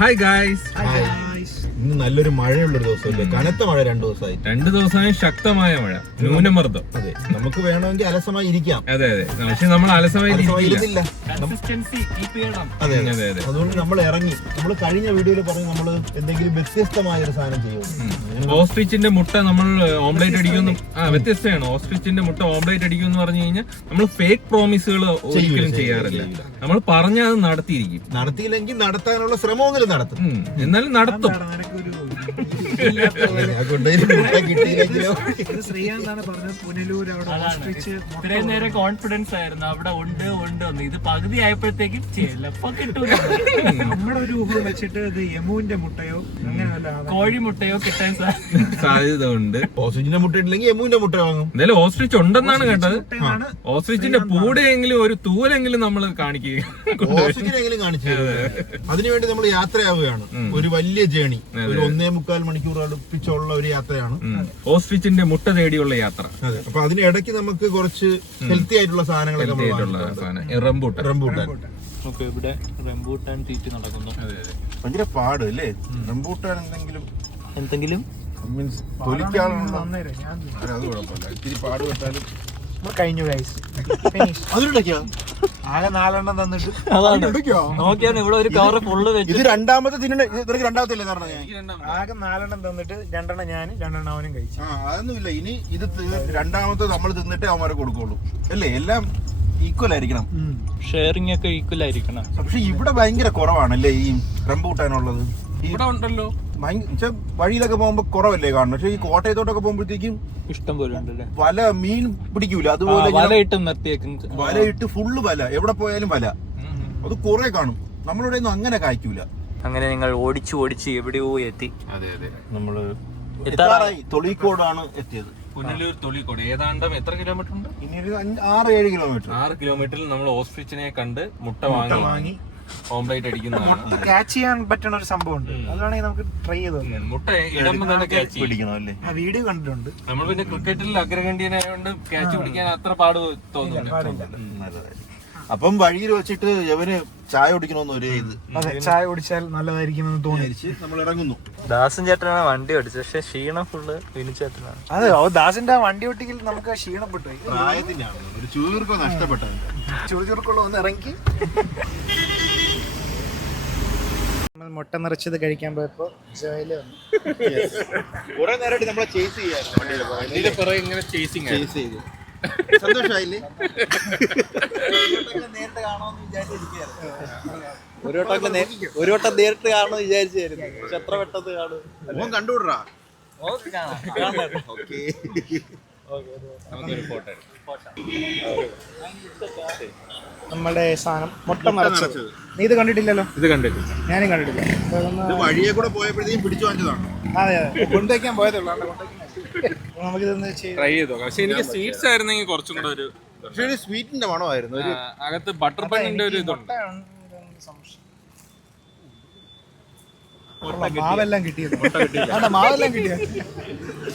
Hi guys. ഇന്ന് നല്ലൊരു മഴയുള്ളൊരു ദിവസമല്ലേ? കനത്ത മഴ 2 ദിവസമായി. 2 ദിവസമായി ശക്തമായ മഴ, ന്യൂനമർദ്ദം. അതെ, നമുക്ക് വേണമെങ്കിൽ അലസമായി ഇരിക്കാം. അതെ, പക്ഷെ നമ്മൾ അലസമായി ഇരുന്നില്ല. അതെ. അതുകൊണ്ട് നമ്മൾ ഇറങ്ങി. നമ്മൾ കഴിഞ്ഞ വീഡിയോയിൽ പറഞ്ഞു നമ്മൾ എന്തെങ്കിലും വ്യത്യസ്തമായ ഒരു സാധനം ചെയ്യും. ഓസ്ട്രിച്ചിന്റെ മുട്ട നമ്മൾ ഓംലേറ്റ് അടിക്കുന്നു. വ്യത്യസ്തമാണ്. ഓസ്ട്രിച്ചിന്റെ മുട്ട ഓംലേറ്റ് അടിക്കും പറഞ്ഞു കഴിഞ്ഞാൽ നമ്മൾ ഫേക്ക് പ്രോമിസുകൾ ഒരിക്കലും ചെയ്യാറില്ല. നമ്മൾ പറഞ്ഞാൽ അത് നടത്തിയിരിക്കും. നടത്തിയില്ലെങ്കിൽ നടത്താനുള്ള ശ്രമമെങ്കിലും നടത്തും. എന്നാലും നടത്തും. ഇത്രയും നേരം കോൺഫിഡൻസ് ആയിരുന്നു, അവിടെ ഉണ്ട് ഇത് പകുതി ആയപ്പോഴത്തേക്കും നമ്മുടെ ഒരു ഊഹം വെച്ചിട്ട് ഇത് യമുവിന്റെ മുട്ടയോ അങ്ങനെ കോഴിമുട്ടയോ കിട്ടാൻ സാധ്യത ഉണ്ട്. ഓസ്ട്രിച്ചിന്റെ മുട്ട ഇട്ടില്ലെങ്കിൽ യമുവിന്റെ മുട്ട വാങ്ങും. എന്തായാലും ഓസ്ട്രിച്ച് ഉണ്ടെന്നാണ് കേട്ടത്. ഓസ്ട്രിച്ചിന്റെ പൂടെയെങ്കിലും ഒരു തൂവലെങ്കിലും നമ്മൾ കാണിക്കുക. ഓസ്ട്രിച്ചിനെങ്കിലും കാണിച്ചു. അതിനുവേണ്ടി നമ്മൾ യാത്രയാവുകയാണ്. ഒരു വലിയ ജേണി, ഒരു 1.25 മണിക്കൂർ അടുപ്പിച്ചുള്ള ഒരു യാത്രയാണ് ഓസ്ട്രിച്ചിന്റെ മുട്ട തേടിയുള്ള യാത്ര. അതെ, അപ്പൊ അതിനിടയ്ക്ക് നമുക്ക് കുറച്ച് ഹെൽത്തി ആയിട്ടുള്ള സാധനങ്ങളൊക്കെ റംബൂട്ടാൻ ഇവിടെ റംബൂട്ടാൻ തീറ്റി നടക്കുന്നു. ഭയങ്കര പാട് അല്ലേ റംബൂട്ടാൻ? എന്തെങ്കിലും മീൻസ് തൊലിക്കാനുള്ള അത് കുഴപ്പമില്ല. ഇത്തിരി പാട് പെട്ടാലും കഴിഞ്ഞു ഗൈസ്. ആകെ 4 എണ്ണം തന്നിട്ട് നോക്കിയാണ് ഇവിടെ ഒരു കവർ ഫുള്ള് വെച്ച്. ഇത് രണ്ടാമത്തെ ആകെ 4 എണ്ണം തന്നിട്ട് 2 എണ്ണം ഞാൻ 2 എണ്ണം അവനും കഴിച്ചു. അതൊന്നുമില്ല. ഇനി ഇത് രണ്ടാമത്തെ നമ്മൾ തിന്നിട്ടേ അവന്മാരെ കൊടുക്കുള്ളൂ അല്ലേ? എല്ലാം ഈക്വൽ ആയിരിക്കണം, ഷെയറിംഗ് ഒക്കെ ഈക്വൽ ആയിരിക്കണം. പക്ഷെ ഇവിടെ ഭയങ്കര കുറവാണല്ലേ ഈ റംബൂട്ടാനുള്ളത്. ഇവിടെ ഉണ്ടല്ലോ, വഴിയിലൊക്കെ പോകുമ്പോ കുറവല്ലേ കാണുന്നത്. പക്ഷെ ഈ കോട്ടയത്തോട്ടൊക്കെ പോകുമ്പോഴത്തേക്കും ഇഷ്ടം പോലെ ഉണ്ടല്ലേ. വല മീൻ പിടിക്കൂല, അതുപോലെ വലയിട്ട് ഫുള്ള് വല, എവിടെ പോയാലും വല. അത് കുറെ കാണും. നമ്മളിവിടെ ഒന്നും അങ്ങനെ കായ്ക്കൂല. അങ്ങനെ നിങ്ങൾ ഓടിച്ച് എവിടെയോ എത്തി. അതെ, നമ്മള് തൊളിക്കോടാണ് എത്തിയത്. പുനലൂർ തൊളിക്കോട് ഏതാണ്ട് എത്ര കിലോമീറ്റർ ഉണ്ട്? ഇനി ഒരു 6-7 കിലോമീറ്റർ. 6 കിലോമീറ്ററിൽ നമ്മൾ ഓസ്ട്രിച്ചിനെ കണ്ട് മുട്ട വാങ്ങി ഓംലേറ്റ് അടിക്കുന്നതാണ്. ക്യാച്ച് ചെയ്യാൻ പറ്റുന്ന ഒരു സംഭവം ഉണ്ട്. അതാണെങ്കിൽ നമുക്ക് ട്രൈ ചെയ്ത് മുട്ട ഇടുമ്പോ തന്നെ ക്യാച്ച് പിടിക്കണം അല്ലേ? ആ വീഡിയോ കണ്ടിട്ടുണ്ട്. നമ്മൾ പിന്നെ ക്രിക്കറ്റിൽ അഗ്രഗണ്യനായതുകൊണ്ട് ക്യാച്ച് പിടിക്കാൻ അത്ര പാട് തോന്നുന്നു. അപ്പം വഴിയിൽ വെച്ചിട്ട് എവന് ചായ കുടിക്കണമെന്ന് ഒരു ഇത്. അതെ, ചായ കുടിച്ചാൽ നല്ലതായിരിക്കുമെന്ന് തോന്നിച്ച് നമ്മൾ ഇറങ്ങുന്നു. ദാസൻ ചേട്ടനാണ് വണ്ടി ഓടിച്ചത്, പക്ഷെ ക്ഷീണം ഫുള്ള് വിനുചേട്ടനാണ്. അതെ, ദാസിന്റെ വണ്ടി ഓട്ടിക്കൽ നമുക്ക് ക്ഷീണപ്പെട്ടു. പ്രായത്തിനാണ് ഒരു ചുരുക്കം നഷ്ടപ്പെട്ടത്. ചുറുചുറുക്കുള്ള ഒന്ന് ഇറങ്ങി മുട്ട നിറച്ചത് കഴിക്കാൻ പോയപ്പോ കുറെ നേരമായിട്ട് നമ്മളെ ചേസ് ചെയ്യാൻ സന്തോഷമായില്ലേ? ഒരു വട്ടം നേരിട്ട് കാണുമെന്ന് വിചാരിച്ചായിരുന്നു, പക്ഷെ എത്ര പെട്ടെന്ന് കാണും. കണ്ടുവിടറാ. നമ്മുടെ സാധനം മുട്ട നിറച്ചത്. നീ ഇത് കണ്ടിട്ടില്ലല്ലോ? ഇത് കണ്ടിട്ടില്ല, ഞാനും കണ്ടിട്ടില്ല. വഴിയെ കൂടെ പോയപ്പോഴത്തേക്കും പിടിച്ചു വാങ്ങിച്ചതാണ്. അതെ, കൊണ്ടുവയ്ക്കാൻ പോയതുള്ളൂ. നമുക്കിതൊന്ന് ട്രൈ ചെയ്തോ. പക്ഷെ എനിക്ക് സ്വീറ്റ്സ് ആയിരുന്നെങ്കിൽ കുറച്ചും കൂടെ ഒരു സ്വീറ്റിന്റെ മണമായിരുന്നു. അകത്ത് ബട്ടർ ബണ്ണിന്റെ ഒരു ഇതുണ്ട്. മാവെല്ലാം കിട്ടിയത്, മാവെല്ലാം കിട്ടിയത്.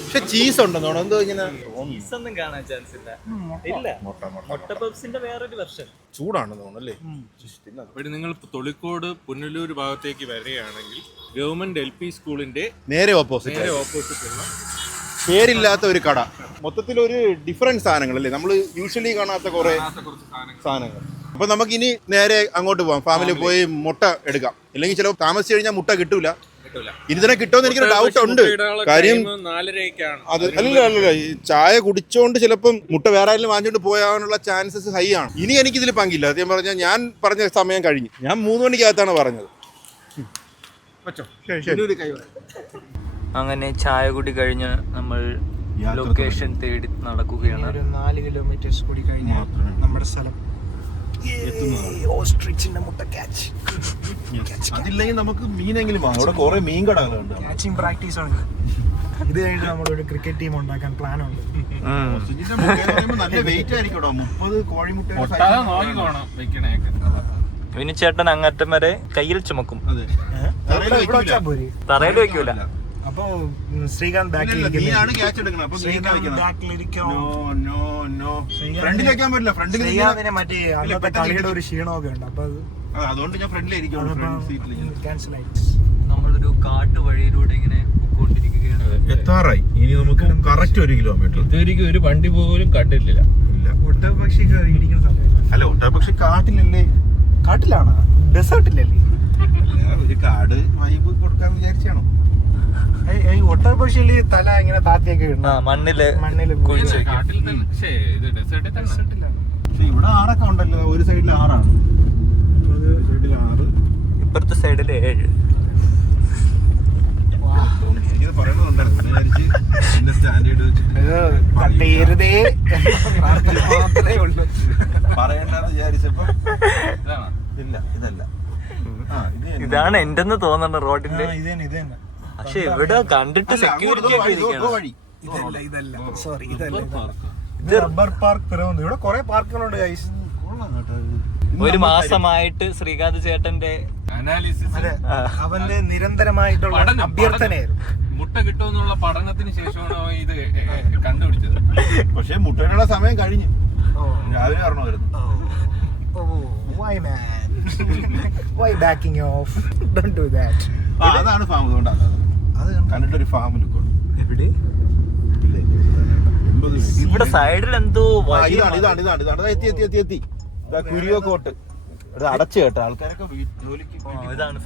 പക്ഷെ ചീസ് ഉണ്ടെന്നോ എന്തോ ഇങ്ങനെ ഒന്നും കാണാൻ ചാൻസ് ഇല്ല. മുട്ട പപ്സിന്റെ വേറൊരു വെർഷൻ. ചൂടാണെന്ന് തോന്നുന്നല്ലേ? ഇവിടെ നിങ്ങൾ തൊളിക്കോട് പുനലൂർ ഭാഗത്തേക്ക് വരികയാണെങ്കിൽ ഗവൺമെന്റ് LP സ്കൂളിന്റെ നേരെ ഓപ്പോസിറ്റ് ഉള്ള പേരില്ലാത്ത ഒരു കട. മൊത്തത്തിൽ ഒരു ഡിഫറൻറ്റ് സാധനങ്ങൾ അല്ലേ, നമ്മൾ യൂഷ്വലി കാണാത്ത കുറെ സാധനങ്ങൾ. അപ്പൊ നമുക്ക് ഇനി നേരെ അങ്ങോട്ട് പോവാം. ഫാമിലി പോയി മുട്ട എടുക്കാം. ഇല്ലെങ്കിൽ ചിലപ്പോൾ താമസിച്ചു കഴിഞ്ഞാൽ മുട്ട കിട്ടൂല. ഇനി തന്നെ കിട്ടുമെന്ന് എനിക്കൊരു ഡൗട്ട് ഉണ്ട്. കാര്യം അത് അല്ലല്ല, ഈ ചായ കുടിച്ചോണ്ട് ചിലപ്പം മുട്ട വേറെ ആരെങ്കിലും വാങ്ങിച്ചോണ്ട് പോകാനുള്ള ചാൻസസ് ഹൈ ആണ്. ഇനി എനിക്കിതിൽ പങ്കില്ല. സത്യം പറഞ്ഞാൽ ഞാൻ പറഞ്ഞ സമയം കഴിഞ്ഞു. ഞാൻ 3 മണിക്കകത്താണ് പറഞ്ഞത്. അങ്ങനെ ചായ കുടി കഴിഞ്ഞ് നമ്മൾ ലൊക്കേഷൻ തേടി നടക്കുകയാണ്. 4 കിലോമീറ്റേഴ്സ് കൂടി കഴിഞ്ഞാൽ നമ്മുടെ സ്ഥലം ഓസ്ട്രിച്ചിന്റെ മുട്ട ക്യാച്ച്. അതില്ലെങ്കിൽ നമുക്ക് മീനെങ്കിലും വാങ്ങാം. അവിടെ കുറെ മീൻ കടകളുണ്ട്. ക്യാച്ചിങ് പ്രാക്ടീസ് ആണ്. ഇത് കഴിഞ്ഞ് നമ്മളൊരു ക്രിക്കറ്റ് ടീം ഉണ്ടാക്കാൻ പ്ലാൻ ഉണ്ട്. നല്ല വെയിറ്റ് ആയിരിക്കും. 30 കോഴിമുട്ട വിനുചേട്ടൻ അങ്ങറ്റം വരെ കയ്യിൽ ചുമക്കും. തറയിൽ വെക്കൂല. അപ്പൊ ശ്രീകാന്ത് ബാക്കിലിരിക്കും. ഫ്രണ്ടിൽ വെക്കാൻ പറ്റില്ല. ഫ്രണ്ടിൽ മറ്റേ അന്നത്തെ കളിയുടെ ഒരു ക്ഷീണമൊക്കെ ഉണ്ട്. അപ്പൊ അത് അതുകൊണ്ട് ഞാൻ ഫ്രണ്ടിലായിരിക്കും ഫ്രണ്ട് സീറ്റിൽ. ക്യാൻസൽ ആയി. നമ്മളൊരു കാട്ടു വഴിയിലൂടെ ഇങ്ങനെ പോയിക്കൊണ്ടിരിക്കുകയാണ്. എത്താറായി. ഇനി നമുക്ക് കറക്റ്റ് 1 കിലോമീറ്റർ. ഇതുവരെയ്ക്കും ഒരു വണ്ടി പോലും കണ്ടില്ല. ഇല്ല. ഒട്ടകപക്ഷി ഇടിക്കുന്ന സമയം. അല്ല, പക്ഷെ കാട്ടിലല്ലേ? കാട്ടിലാണോ? ഡെസേർട്ടില്ലല്ലേ? ഒരു കാട് വൈബ് കൊടുക്കാന്ന് വിചാരിച്ചാണോ? ഈ ഒട്ടകപക്ഷിയില് തല ഇങ്ങനെ താത്തിയൊക്കെ മണ്ണില് കുഴിച്ച് കാട്ടിൽ തന്നെ. പക്ഷേ ഇത് ഡെസേർട്ടിൽ തന്നെ. പക്ഷെ ഇവിടെ 6 ഉണ്ടല്ലോ. ഒരു സൈഡിൽ 6 ഒരു സൈഡിൽ 6. ഇപ്പുറത്തെ സൈഡില് 7. എനിക്കത് പറയണമെന്നുണ്ടായിരുന്നു. വിചാരിച്ച് എന്റെ സ്റ്റാൻഡേർഡ് തട്ടയരുതേ മാത്രമേ ഉള്ളൂ. പറയണ്ടെന്ന് വിചാരിച്ചപ്പോ ഇതാണോ? ഇല്ല, ഇതല്ല. ഇതാണ് എന്റെന്ന് തോന്നുന്നു റോഡിന്റെ. ഇത് തന്നെ. പക്ഷെ ഇവിടെ കണ്ടിട്ട് സെക്യൂരിറ്റി ഒക്കെ ഇരിക്കുകയാണ്. വഴി ഇതല്ല സോറി, ഇതല്ല. ഇത് റബ്ബർ പാർക്ക് പിറവന്ത്. ഇവിടെ കുറെ പാർക്കുകളുണ്ട് ഗൈസ്. ഒരു മാസമായിട്ട് ശ്രീകാന്ത് ചേട്ടന്റെ അനാലിസിസ്, അവന്റെ നിരന്തരമായിട്ടുള്ള അഭ്യർത്ഥനയായിരുന്നു. മുട്ട കിട്ടുമെന്നുള്ള പഠനത്തിന് ശേഷമാണ് അവൻ ഇത് കണ്ടുപിടിച്ചത്. പക്ഷെ മുട്ടയുടെ സമയം കഴിഞ്ഞു. രാവിലെ പറഞ്ഞായിരുന്നു. Why man? Why backing off? Don't do that. അതാണ് ഫാം. അതുകൊണ്ടാണ് അത് കണ്ടിട്ടൊരു ഫാം ലുക്കുണ്ട്. എവിടെ? ഇവിടെ സൈഡിൽ എന്തോ ഇതാണ് എത്തി. കുരിയോക്കോട്ട് അടച്ചു കേട്ടോ. ആൾക്കാരൊക്കെ ജോലിക്ക് ഇതാണ്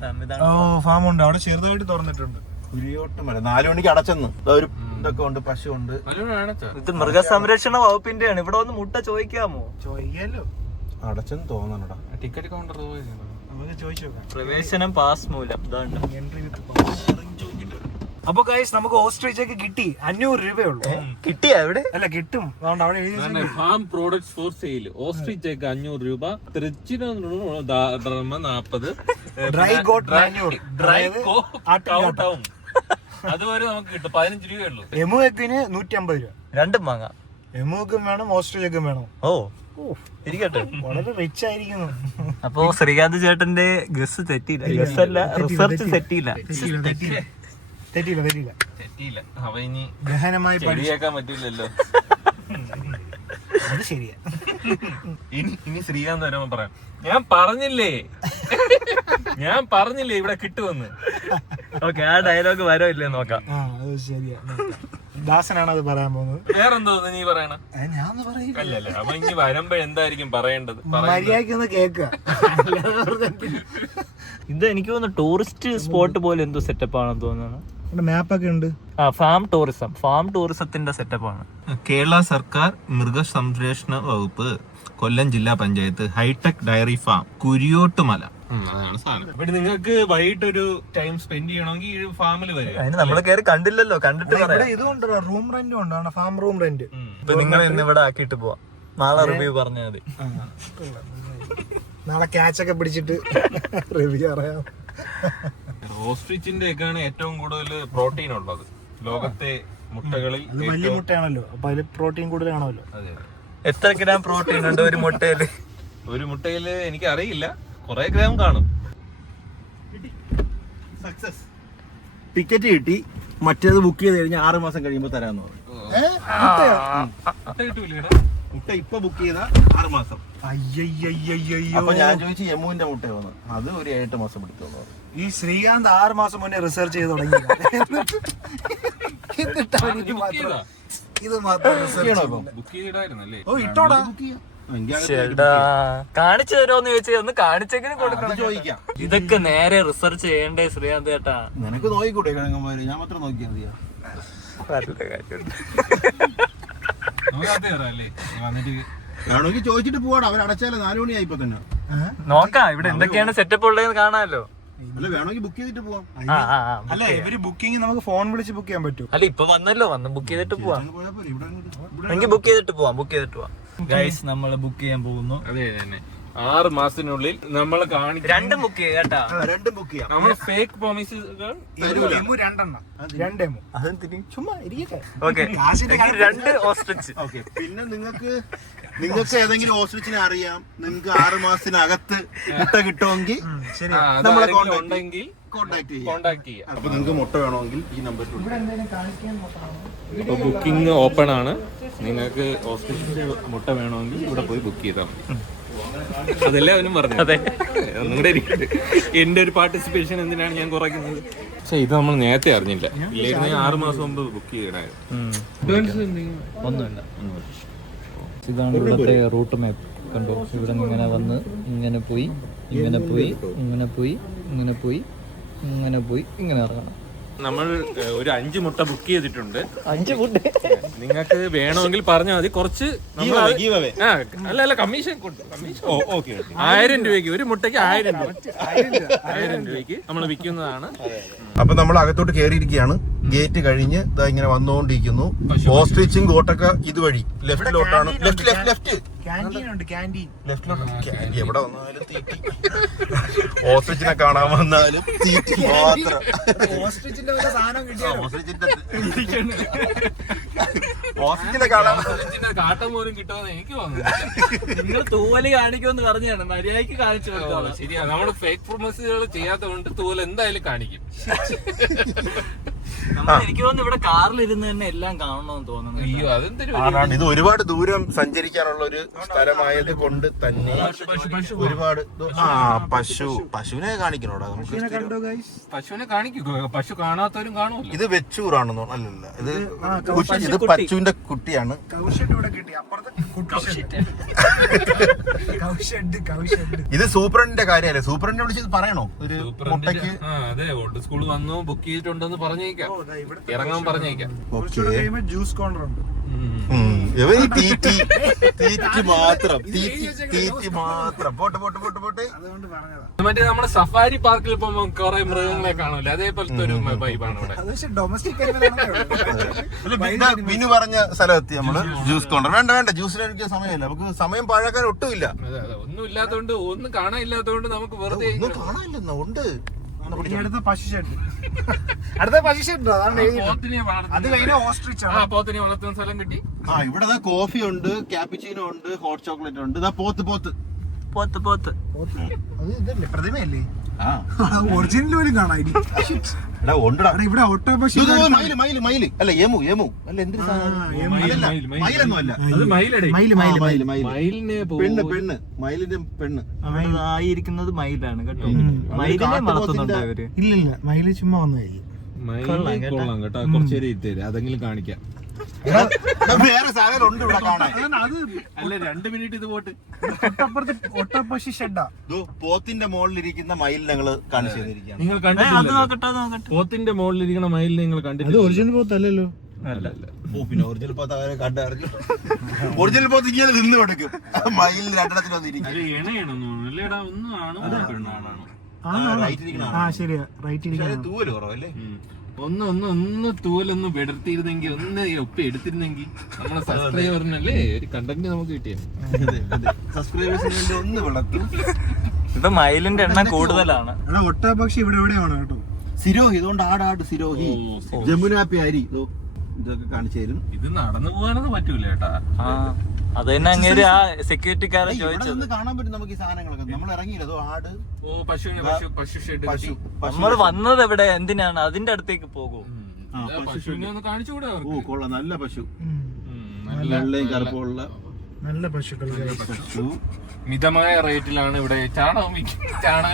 ഫാം ഉണ്ട് അവിടെ, ചെറുതായിട്ട് തുറന്നിട്ടുണ്ട്. കുരിയോട്ട് മല 4 മണിക്ക് അടച്ചെന്ന്. ഒരു ഇതൊക്കെ ഉണ്ട്, പശു ഉണ്ട്. ഇത് മൃഗസംരക്ഷണ വകുപ്പിന്റെയാണ്. ഇവിടെ ഒന്ന് മുട്ട ചോദിക്കാമോ? ചോദിക്കാലോ. അടച്ചെന്ന് തോന്നണടാ. ടിക്കറ്റ് കൗണ്ടർ നമുക്ക് ചോദിച്ചു നോക്കാം. പ്രവേശനം പാസ് മൂലം. എൻട്രി വിത്ത് പാസ്. അപ്പൊ ഗൈസ് നമുക്ക് ഓസ്ട്രിച്ചൊക്കെ കിട്ടി. 500 രൂപയുള്ളൂ. കിട്ടിയാ ഇവിടെ? അല്ല, കിട്ടും. അതുകൊണ്ട് അവിടെ എഴുതി ഫാം പ്രോഡക്ട്സ് ഫോർ സെയിൽ. ഓസ്ട്രിച്ചേക്ക് 500 രൂപ, തിരുച്ചിന് 40, ഡ്രൈ ഗോട്ട് 400, ഡ്രൈ ടൗൺ അതുവരെ നമുക്ക് കിട്ടും. 15 രൂപയുള്ളൂ. എമുവെക്കിന് 150 രൂപ. രണ്ടും വാങ്ങാം. എമുവെക്കും വേണം, ഓസ്ട്രേലിയക്കും വേണം. ഓ ഇരിക്കട്ടെ. വളരെ റിച്ച് ആയിരിക്കുന്നു. അപ്പൊ ശ്രീകാന്ത് ചേട്ടന്റെ ഗസ് തെറ്റിയില്ല. ഗസ് അല്ല, റിസർച്ച് തെറ്റിയില്ല. തെറ്റിയില്ല. അവ ഇനി ഗഹനമായി ശരിയാക്കാൻ പറ്റില്ലല്ലോ. അത് ശരിയാ. ഇനി ശ്രീകാന്ത് വരുമ്പോ പറയാം, ഞാൻ പറഞ്ഞില്ലേ ഇവിടെ കിട്ടുമെന്ന്. ഓക്കെ, ആ ഡയലോഗ് വരോ ഇല്ലേ നോക്കാം. അത് ശരിയാ. ദാസനാണ് അത് പറയാൻ പോകുന്നത്. വേറെന്തോന്ന് നീ പറയണ? ഞാൻ പറയില്ല. അല്ലല്ലേ, അവൻ ഇനി വരുമ്പോ എന്തായിരിക്കും പറയേണ്ടത്? മര്യാദക്കൊന്ന് കേക്കുക. ഇത് എനിക്ക് തോന്നുന്നു ടൂറിസ്റ്റ് സ്പോട്ട് പോലെ എന്തോ സെറ്റപ്പ് ആണെന്ന് തോന്നുന്നു. മാപ്പൊക്കെ ഉണ്ട്. ഫാം ടൂറിസത്തിന്റെ സെറ്റപ്പാണ്. കേരള സർക്കാർ മൃഗസംരക്ഷണ വകുപ്പ്, കൊല്ലം ജില്ലാ panchayat, hi-tech dairy farm, Kuriyottumala. അതാണ് സാധനം. ഇവിടെ നിങ്ങൾക്ക് വൈകിട്ടൊരു ടൈം സ്പെൻഡ് ചെയ്യണമെങ്കിൽ ഈ ഫാമിൽ വരും. അതിന് നമ്മള് കയറി കണ്ടില്ലല്ലോ, കണ്ടിട്ട് പറയാം. ഇതുകൊണ്ട് റൂം റെന്റ് കൊണ്ടാണ്, ഫാം റൂം റെന്റ്. ഇപ്പൊ നിങ്ങൾ ഇന്ന് ഇവിടെ ആക്കിയിട്ട് പോവാം. നാളെ റിവ്യൂ പറഞ്ഞാൽ മതി. നാളെ ക്യാച്ചൊക്കെ പിടിച്ചിട്ട് റിവ്യൂ അറിയാം. ഓസ്ട്രിച്ചിന്റെ ഒക്കെയാണ് ഏറ്റവും കൂടുതൽ പ്രോട്ടീൻ ഉള്ളത് ലോകത്തെ മുട്ടകളിൽ. വലിയ മുട്ടയാണല്ലോ, അപ്പൊ അതിൽ പ്രോട്ടീൻ കൂടുതൽ കാണുമല്ലോ. അതെ. എത്ര ഗ്രാം പ്രോട്ടീൻ ഉണ്ട് ഒരു മുട്ടയില്? ഒരു മുട്ടയില് എനിക്ക് അറിയില്ല, കുറെ ഗ്രാം കാണും. സക്സസ്. ടിക്കറ്റ് കിട്ടി. മറ്റേത് ബുക്ക് ചെയ്ത് കഴിഞ്ഞാൽ 6 മാസം കഴിയുമ്പോൾ തരാന്ന് പറഞ്ഞു. മുട്ട കിട്ടൂലേ? മുട്ട ഇപ്പൊ ബുക്ക് ചെയ്താ 6 മാസം. അയ്യോ, അപ്പൊ ഞാൻ ചോദിച്ചു യമുവിന്റെ മുട്ട വന്നു. അത് ഒരു 8 മാസം പിടിക്കുള്ളൂ. ഈ ശ്രീകാന്ത് 6 മാസം മുന്നേ റിസർച്ച് ചെയ്ത് തുടങ്ങി. ഇത് മാത്രം ബുക്ക് ചെയ്തിടായിരുന്നല്ലേ? ഓ, ഇട്ടോടാ. കാണിച്ചു തരുമോന്ന് ചോദിച്ചാൽ ഒന്ന് കാണിച്ചെങ്കിലും കൊടുക്കണം. ചോദിക്കാം. ഇതൊക്കെ നേരെ റിസർച്ച് ചെയ്യണ്ടേ ശ്രീകാന്ത് ചേട്ടാ? നിനക്ക് നോക്കിക്കൂടെ കിഴങ്ങന്മാര്? ഞാൻ മാത്രം നോക്കിയാൽ മതിയാ? വേണമെങ്കിൽ ചോദിച്ചിട്ട് പോവാടാ. അവർ അടച്ചാലേ 4 മണിയായി ഇപ്പൊ തന്നെ. നോക്കാം ഇവിടെ എന്തൊക്കെയാണ് സെറ്റപ്പ് ഉള്ളതെന്ന് കാണാമല്ലോ. അല്ല, വേണമെങ്കിൽ ബുക്ക് ചെയ്തിട്ട് പോവാം. അല്ല, ഇവര് ബുക്കിംഗ് നമുക്ക് ഫോൺ വിളിച്ച് ബുക്ക് ചെയ്യാൻ പറ്റും. അല്ല, ഇപ്പൊ വന്നല്ലോ, ബുക്ക് ചെയ്തിട്ട് പോവാം. പോയാ പോരെ. ഇവിടെ എനിക്ക് ബുക്ക് ചെയ്തിട്ട് പോവാം. ഗൈസ്, നമ്മൾ ബുക്ക് ചെയ്യാൻ പോകുന്നു. അതെ തന്നെ. 6 മാസത്തിനുള്ളിൽ നമ്മൾ കാണിക്കും. 2 ബുക്ക് ചെയ്യാം കേട്ടാ. 2 ബുക്ക് ചെയ്യാം. നമ്മൾ ഫേക്ക് പ്രോമിസുകൾ എമു 2 എമു. ചുമ്മാ ഇരിക്കട്ടെ. Okay, 2 ostrich. ഓക്കെ. പിന്നെ നിങ്ങൾക്ക് ഏതെങ്കിലും ഓസ്ട്രിച്ചിനെ അറിയാം, നിങ്ങൾക്ക് 6 മാസത്തിനകത്ത് മുട്ട കിട്ടുമെങ്കിൽ നമ്മളെ കോണ്ടാക്ട് ചെയ്യാം. അപ്പൊ നിങ്ങൾക്ക് മുട്ട വേണമെങ്കിൽ ഈ നമ്പറിൽ ബുക്കിംഗ് ഓപ്പൺ ആണ്. നിങ്ങൾക്ക് ഓസ്ട്രിച്ചിന്റെ മുട്ട വേണമെങ്കിൽ ഇവിടെ പോയി ബുക്ക് ചെയ്താൽ മതി. അതല്ലേ അവനും പറഞ്ഞു. അതെ, ഒന്നും കൂടെ ഇരിക്കട്ടെ. എന്റെ ഒരു പാർട്ടിസിപ്പേഷൻ എന്തിനാണ് ഞാൻ കുറയ്ക്കുന്നത്? പക്ഷെ ഇത് നമ്മൾ നേരത്തെ അറിഞ്ഞില്ല. ഇല്ലെങ്കിൽ 6 മാസം മുമ്പ് ബുക്ക് ചെയ്യണായിരുന്നു. ഒന്നുമില്ല. ഇതാണ് ഇവിടുത്തെ റൂട്ട് മാപ്പ്. കണ്ടോ, ഇവിടെ നിന്ന് ഇങ്ങനെ വന്ന് ഇങ്ങനെ പോയി ഇങ്ങനെ പോയി ഇങ്ങനെ പോയി ഇങ്ങനെ പോയി ഇങ്ങനെ പോയി ഇങ്ങനെ ഇറങ്ങണം. നമ്മൾ ഒരു 5 മുട്ട ബുക്ക് ചെയ്തിട്ടുണ്ട്. 5 മുട്ട നിങ്ങൾക്ക് വേണമെങ്കിൽ പറഞ്ഞാൽ മതി. കുറച്ച് അല്ല കമ്മീഷൻ 1000 രൂപയ്ക്ക് ഒരു മുട്ടയ്ക്ക് 1000 രൂപയ്ക്ക് നമ്മൾ വിൽക്കുന്നതാണ്. അപ്പൊ നമ്മൾ അകത്തോട്ട് കയറിയിരിക്കുകയാണ്. ഗേറ്റ് കഴിഞ്ഞ് ഇതാ ഇങ്ങനെ വന്നുകൊണ്ടിരിക്കുന്നു. ഓസ്ട്രിച്ചും ഗോട്ടൊക്കെ ഇതുവഴി ലെഫ്റ്റിലോട്ടാണ്. ലെഫ്റ്റ് ലെഫ്റ്റിലോട്ട് എവിടെ വന്നാലും തീറ്റി. ഓസ്ട്രിച്ചിനെ കാണാൻ വന്നാലും തീറ്റി മാത്രം. ഓസ്ട്രിച്ചിനെ കാണാൻ കാട്ടം പോലും കിട്ടുമെന്ന് എനിക്ക് തോന്നുന്നു. നിങ്ങൾ തൂവല് കാണിക്കുമെന്ന് പറഞ്ഞാണ്, മര്യാദക്ക് കാണിച്ചു കൊടുത്തോളാം. ശരിയാ, നമ്മള് ഫേക്ക് പ്രൊമോസുകൾ ചെയ്യാത്തതുകൊണ്ട് തൂവൽ എന്തായാലും കാണിക്കും. എനിക്ക് തോന്നുന്നു ഇവിടെ കാറിലിരുന്ന് തന്നെ എല്ലാം കാണണമെന്ന് തോന്നുന്നു. അയ്യോ, അതെന്തൊരു ഇത് ഒരുപാട് ദൂരം സഞ്ചരിക്കാനുള്ള ഒരു സ്ഥലമായത് കൊണ്ട് തന്നെ ഒരുപാട് പശുവിനെ കാണിക്കണോടാ നമുക്ക്. പശുവിനെ കാണിക്കും. പശു കാണാത്തവരും കാണുമല്ലോ. ഇത് വെച്ചൂറാണെന്നോ? അല്ലല്ല, ഇത് പശുവിന്റെ കുട്ടിയാണ്. ഇത് സൂപ്രണ്ടിന്റെ കാര്യല്ലേ? സൂപ്രണ്ടിനെ വിളിച്ചത് പറയണോ? ഒരു മുട്ടയ്ക്ക് അതെ, ഓൾഡ് സ്കൂൾ വന്നു, ബുക്ക് ചെയ്തിട്ടുണ്ടെന്ന് പറഞ്ഞേക്കാം, ഇറങ്ങാൻ പറഞ്ഞേക്കാം. ജ്യൂസ് കോർണർ ഉണ്ട്. തീറ്റി മാത്രം, തീറ്റി മാത്രം. പോട്ടെ. അതുകൊണ്ട് പറഞ്ഞതാ. മറ്റേ നമ്മുടെ സഫാരി പാർക്കിൽ ഇപ്പൊ കുറെ മൃഗങ്ങളെ കാണൂല്ലേ, അതേപോലത്തെ ഒരു വൈബാണ് ഇവിടെ. ഡൊമസ്റ്റിക് വിനു പറഞ്ഞ സ്ഥലമെത്തി നമ്മള്. ജ്യൂസ് കോർണർ വേണ്ട, ജ്യൂസിന് കഴിക്കാൻ സമയമില്ല. നമുക്ക് സമയം പാഴാക്കാൻ ഒട്ടുമില്ല. ഒന്നും ഇല്ലാത്തോണ്ട്, ഒന്നും കാണാനില്ലാത്തോണ്ട് നമുക്ക് വെറുതെ ഒന്നും കാണാനില്ലെന്നോ? ഉണ്ട്. അടുത്ത പശു ഷെഡ് അതാണ് അത് കഴിഞ്ഞ ഓസ്ട്രിച്ച് പോത്തിനെ വളർത്തുന്ന സ്ഥലം കിട്ടി. ഇവിടെ കോഫി ഉണ്ട്, ക്യാപിച്ചിനോ ഉണ്ട്, ഹോട്ട് ചോക്ലേറ്റ് ഉണ്ട്. ഇതാ പോത്ത് അത് ഇതല്ലേ പ്രതിമയല്ലേ? ഒറിജിനൽ പോലും കാണാൻ ഇവിടെ ഒട്ട പശു. മയില് അല്ല, യമു അല്ല, എന്തൊരു മയിലൊന്നും അല്ല, അത് മയിലടേ. മയിലിനെ പെണ്ണ്, മയിലിന്റെ പെണ്ണ്. ആയിരിക്കുന്നത് മയിലാണ് കേട്ടോ. മയിലിനെ വളർത്തുന്നുണ്ടോ അവര്? ഇല്ല, മയില് ചുമ്മാ വന്നു. കൊള്ളാം കേട്ടോ, കുറച്ചേരം ഇട്ടേര്, അതെങ്കിലും കാണിക്കാം. വേറെ സാധനം ഉണ്ട് ഇവിടെ കാണാൻ. അല്ല, 2 മിനിറ്റ് ഇത് പോട്ട്. ഒട്ടപ്പശി ഷെഡാ. പോത്തിന്റെ മുകളിലിരിക്കുന്ന മയിൽ ഞങ്ങള് കാണിച്ചു തന്നിരിക്കുകയാണ്. നിങ്ങൾ കണ്ടിട്ടില്ല? പോത്തിന്റെ മുകളിലിരിക്കുന്ന മയിൽ നിങ്ങൾ കണ്ടിട്ടില്ല? ഒറിജിനൽ പോത്തല്ലോ. അല്ല. പിന്നെ ഒറിജിനൽ പോത്ത് അവരെ കണ്ടറിഞ്ഞു. ഒറിജിനൽ പോത്ത് ഇങ്ങനെ നിന്ന് കൊടുക്കും. മയിലിന് 2 ഇടത്തിലൊന്നിരിക്കും. അത് ഇണയാണെന്ന് തോന്നുന്നു. അല്ലേടാ, ഒന്നും ആണോ പെണ്ണാണോ? ശരിയാ, റൈറ്റ് തൂവല് കുറവല്ലേ? ഒന്ന് തൂവലൊന്ന് വിടർത്തിയിരുന്നെങ്കിൽ, ഒന്ന് ഒപ്പം എടുത്തിരുന്നെങ്കിൽ നമ്മളെ സബ്സ്ക്രൈബറിനല്ലേ ഒരു കണ്ടന്റ് നമുക്ക് കിട്ടിയത്. സബ്സ്ക്രൈബേഴ്സിന് വേണ്ടി ഒന്ന് വിളക്കും. ഇപ്പൊ മയിലിന്റെ എണ്ണം കൂടുതലാണ്. ഒട്ടപക്ഷി ഇവിടെ എവിടെയാണ് കേട്ടോ. സിരോഹി, ഇതുകൊണ്ട് ആടാട് സിരോഹി, ജമുന പ്യാരി, ഇതൊക്കെ കാണിച്ചു തരും. ഇത് നടന്നു പോകാനൊന്നും പറ്റൂല കേട്ടാ. അത് തന്നെ അങ്ങനെ ആ സെക്യൂരിറ്റിക്കാരൻ ചോദിച്ചത്. കാണാൻ പറ്റും നമുക്ക് ഈ സാധനങ്ങളൊക്കെ. നമ്മൾ ഇറങ്ങിയില്ലോ, ആട്, പശു ഷെഡ്. നമ്മൾ വന്നത് എവിടെ, എന്തിനാണ്? അതിന്റെ അടുത്തേക്ക് പോകും. പശുവിനെ ഒന്ന് കാണിച്ചുകൂടെ? കൊള്ളാം, നല്ല പശു, വെള്ളയും കറുപ്പുള്ള നല്ല പശുക്കൾ. മിതമായ റേറ്റിലാണ് ഇവിടെ ചാണകം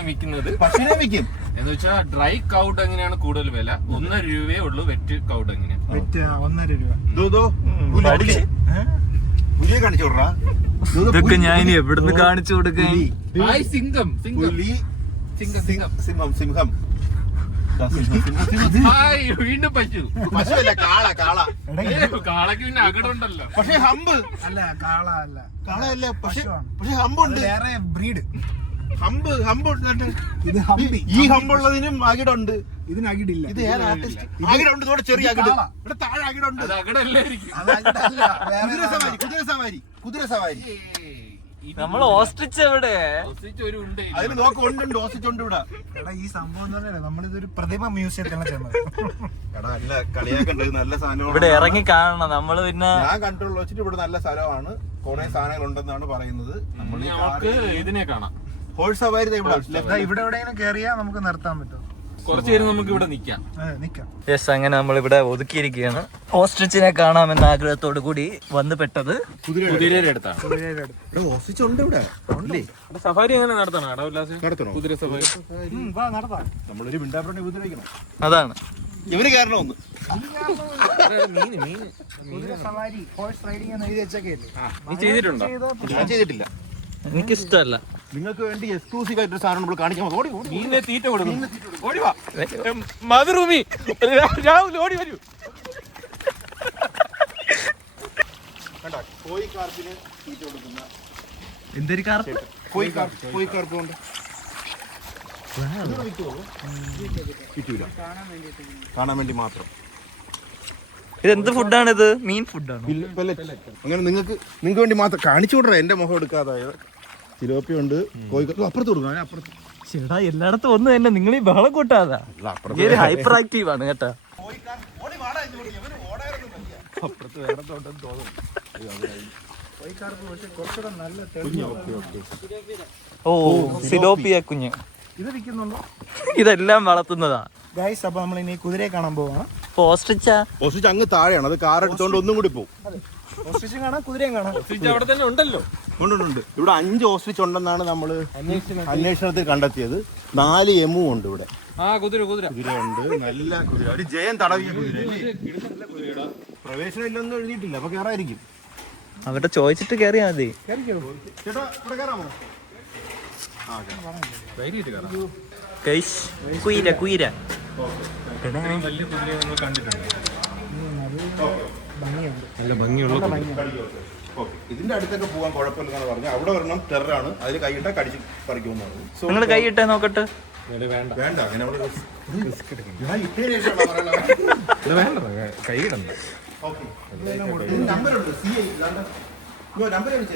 വിൽക്കുന്നത്. പശുവിനെ വിൽക്കും എന്ന് വെച്ചാൽ ഡ്രൈ കൗഡ് എങ്ങനെയാണ് കൂടുതൽ വില, 1 രൂപയേ ഉള്ളൂ. വെറ്റ് കൗഡ് എങ്ങനെയാ? 1.5 രൂപ കാണിച്ചു വിടറാ. ഇതൊക്കെ ഞാൻ ഇനി എവിടുന്ന് കാണിച്ചു കൊടുക്കാൻ? സിംഹം വീണ്ടും പശുവല്ല, കാള. കാളക്ക് പിന്നെ അകടുണ്ടല്ലോ. പക്ഷെ ഹമ്പ് അല്ല, കാളയല്ല, പക്ഷെ ഹമ്പുണ്ട്. വേറെ ബ്രീഡ്. ഹമ്പ് ഇത് ഹമ്പി. ഈ ഹമ്പുള്ളതിനും അകിടുണ്ട്, ഇതിന് അകിടില്ല. ഇത് അകിടുണ്ട്. ഇവിടെ ചെറിയ അകിട്, ഇവിടെ താഴെ അകിടുണ്ട്. അത് അകടല്ലായിരിക്കും. കുതിര സവാരി. നമ്മൾ ഓസ്ട്രിച്ച് എവിടെ? അതിന് നോക്ക്, ഉണ്ട് ഓസ്ട്രിച്ചുണ്ട് ഇവിടെ. ഈ സംഭവം എന്ന് പറഞ്ഞാൽ നമ്മളിതൊരു പ്രതിമ മ്യൂസിയത്തിലാണ് ചെന്നത്. അല്ല, കളിയാക്കണ്ടത് നല്ല സാധനമാണ്. ഇവിടെ ഇറങ്ങി കാണണം നമ്മള്. പിന്നെ ഞാൻ കണ്ടുള്ള വെച്ചിട്ട് ഇവിടെ നല്ല സ്ഥലമാണ്, കുറെ സാധനങ്ങൾ ഉണ്ടെന്നാണ് പറയുന്നത്. നമ്മൾ ഇതിനെ കാണാം. ഹോഴ്സ് സവാരി ഇവിടെ എവിടെയെങ്കിലും കയറിയാൽ നമുക്ക് നിർത്താൻ പറ്റും. കുറച്ചു നേരം നമുക്ക് ഇവിടെ നിക്കാം. യെസ്, അങ്ങനെ നമ്മളിവിടെ ഒതുക്കിയിരിക്കുകയാണ്. ഓസ്ട്രിച്ചിനെ കാണാമെന്ന ആഗ്രഹത്തോടു കൂടി വന്ന് പെട്ടത് കുതിരയുടെ അടുത്താണ്. ഓഫീസുണ്ട് ഇവിടെ സഫാരി എങ്ങനെ നടത്തണം? നടത്തണോ? കുതിര സഫാരി നമ്മളൊരു മിണ്ടാപ്രാണി ഉപദ്രവിക്കണം. അതാണ് ഇവന് കാരണം ഒന്ന് നീ ചെയ്തിട്ടുണ്ടോ? ഞാൻ ചെയ്തിട്ടില്ല. എനിക്കിഷ്ടമല്ല. നിങ്ങൾക്ക് വേണ്ടി എക്സ്ക്ലൂസീവ് ആയിട്ടൊരു സാധനം നമ്മൾ കാണിക്കാൻ ഓടി മീനിനെ തീറ്റ കൊടുക്കും. ഓടി വാ മധുറൂമി, രാഹുൽ ഓടി വരൂ. കോഴിക്കാർപ്പിന് തീറ്റ കൊടുക്കുന്ന എന്തൊരു കാർപ്പ്? കോഴിക്കാർപ്പ് കൊണ്ട് കിട്ടൂല, കാണാൻ വേണ്ടി മാത്രം. ഇതെന്ത് ഫുഡാണിത്? മീൻ ഫുഡാണോ? അങ്ങനെ നിങ്ങൾക്ക് വേണ്ടി മാത്രം കാണിച്ചു വിടറ. എന്റെ മുഖം എടുക്കാതെ തിലോപ്പി ഉണ്ട്, കോഴിക്കാർപ്പ് അപ്പുറത്ത് കൊടുക്കണം. അപ്പുറത്ത് ചേട്ടാ എല്ലായിടത്തും ഒന്ന് തന്നെ. നിങ്ങൾ ഈ ബഹളം കൂട്ടാതാ. ഹൈപ്പർ ആക്റ്റീവ് ആണ് കേട്ടാ. ഓ, സിലോപ്പിയ കുഞ്ഞ് ഇത് വിൽക്കുന്നുണ്ടോ? ഇതെല്ലാം വളർത്തുന്നതാ ഗൈസ്. അപ്പൊ നമ്മൾ ഇനി കുതിരയെ കാണാൻ പോവാണ്. ഓസ്ട്രിച്ചാ? ഓസ്ട്രിച്ച് അങ്ങ് താഴെയാണ്. അത് കാർ എടുത്തോണ്ട് ഒന്നും കൂടി പോകും. ഓസ്ട്രിച്ചും കാണാം, കുതിരയും കാണാം. അവിടെ തന്നെ ഉണ്ടല്ലോ. ഉണ്ട്. ഇവിടെ 5 ഓസ്ട്രിച്ച് ഉണ്ടെന്നാണ് നമ്മൾ അന്വേഷണത്തിൽ കണ്ടെത്തിയത്. 4 എമും ഉണ്ട് ഇവിടെ. കുതിരയുണ്ട്, നല്ല കുതിര. ഒരു ജയം തടവിയ കുതിര. പ്രവേശനം ഇല്ലെന്ന് എഴുതിയിട്ടില്ല, അപ്പൊ കയറായിരിക്കും. അവിടെ ചോദിച്ചിട്ട് കയറിയാ മതി. ചേട്ടാ ഇവിടെ കയറാമോ? ഗൈസ്, കുയിര വലിയ കുതിരയെ നമ്മൾ കണ്ടിട്ടുണ്ട്. നല്ല ഭംഗിയുള്ള ഇതിന്റെ അടുത്തൊക്കെ പോകാൻ കുഴപ്പമില്ലെന്നാണ് പറഞ്ഞത്. അവിടെ ഒരെണ്ണം ടെററാണ്, അതിൽ കൈയിട്ടാ കടിച്ച് പറിക്കുമെന്ന് പറഞ്ഞു. നിങ്ങൾ കൈയിട്ടേ നോക്കട്ടെ. വേണ്ട, അങ്ങനെ കൈയിടണ്ട. നമ്പറുണ്ട്, നമ്പർ